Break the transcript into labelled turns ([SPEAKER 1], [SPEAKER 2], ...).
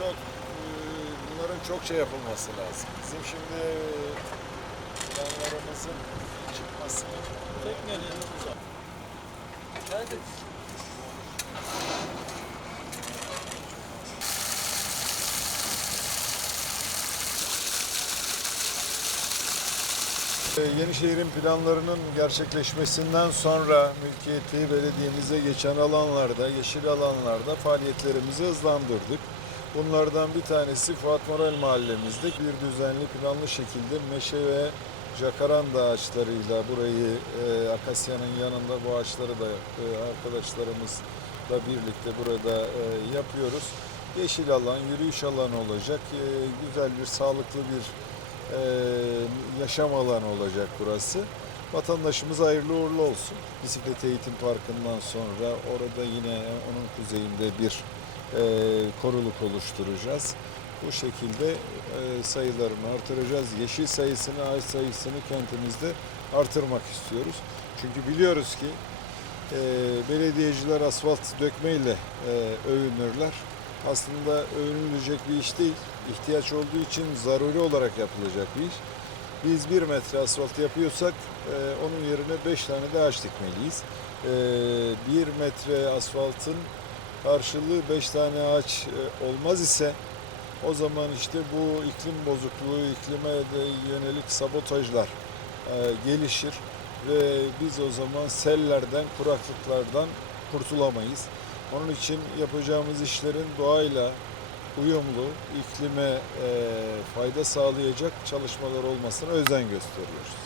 [SPEAKER 1] çok e, bunların çok şey yapılması lazım. Bizim şimdi planlarımızın çıkmasını E, Yenişehir'in planlarının gerçekleşmesinden sonra mülkiyeti belediyemize geçen alanlarda, yeşil alanlarda faaliyetlerimizi hızlandırdık. Bunlardan bir tanesi Fuat Moral mahallemizde bir düzenli planlı şekilde meşe ve jacaranda ağaçlarıyla burayı e, Akasya'nın yanında bu ağaçları da e, arkadaşlarımızla birlikte burada e, yapıyoruz. Yeşil alan, yürüyüş alanı olacak. E, güzel bir, sağlıklı bir e, yaşam alanı olacak burası. Vatandaşımız hayırlı uğurlu olsun. Bisiklet Eğitim Parkı'ndan sonra orada yine onun kuzeyinde bir e, koruluk oluşturacağız. Bu şekilde e, sayılarını artıracağız. Yeşil sayısını, ağaç sayısını kentimizde artırmak istiyoruz. Çünkü biliyoruz ki e, belediyeciler asfalt dökmeyle övünürler. Aslında övünülecek bir iş değil. İhtiyaç olduğu için zaruri olarak yapılacak bir iş. Biz bir metre asfalt yapıyorsak e, onun yerine beş tane de ağaç dikmeliyiz. E, bir metre asfaltın karşılığı beş tane ağaç e, olmaz ise o zaman işte bu iklim bozukluğu, iklime de yönelik sabotajlar e, gelişir ve biz o zaman sellerden, kuraklıklardan kurtulamayız. Onun için yapacağımız işlerin doğayla uyumlu, iklime e, fayda sağlayacak çalışmalar olmasına özen gösteriyoruz.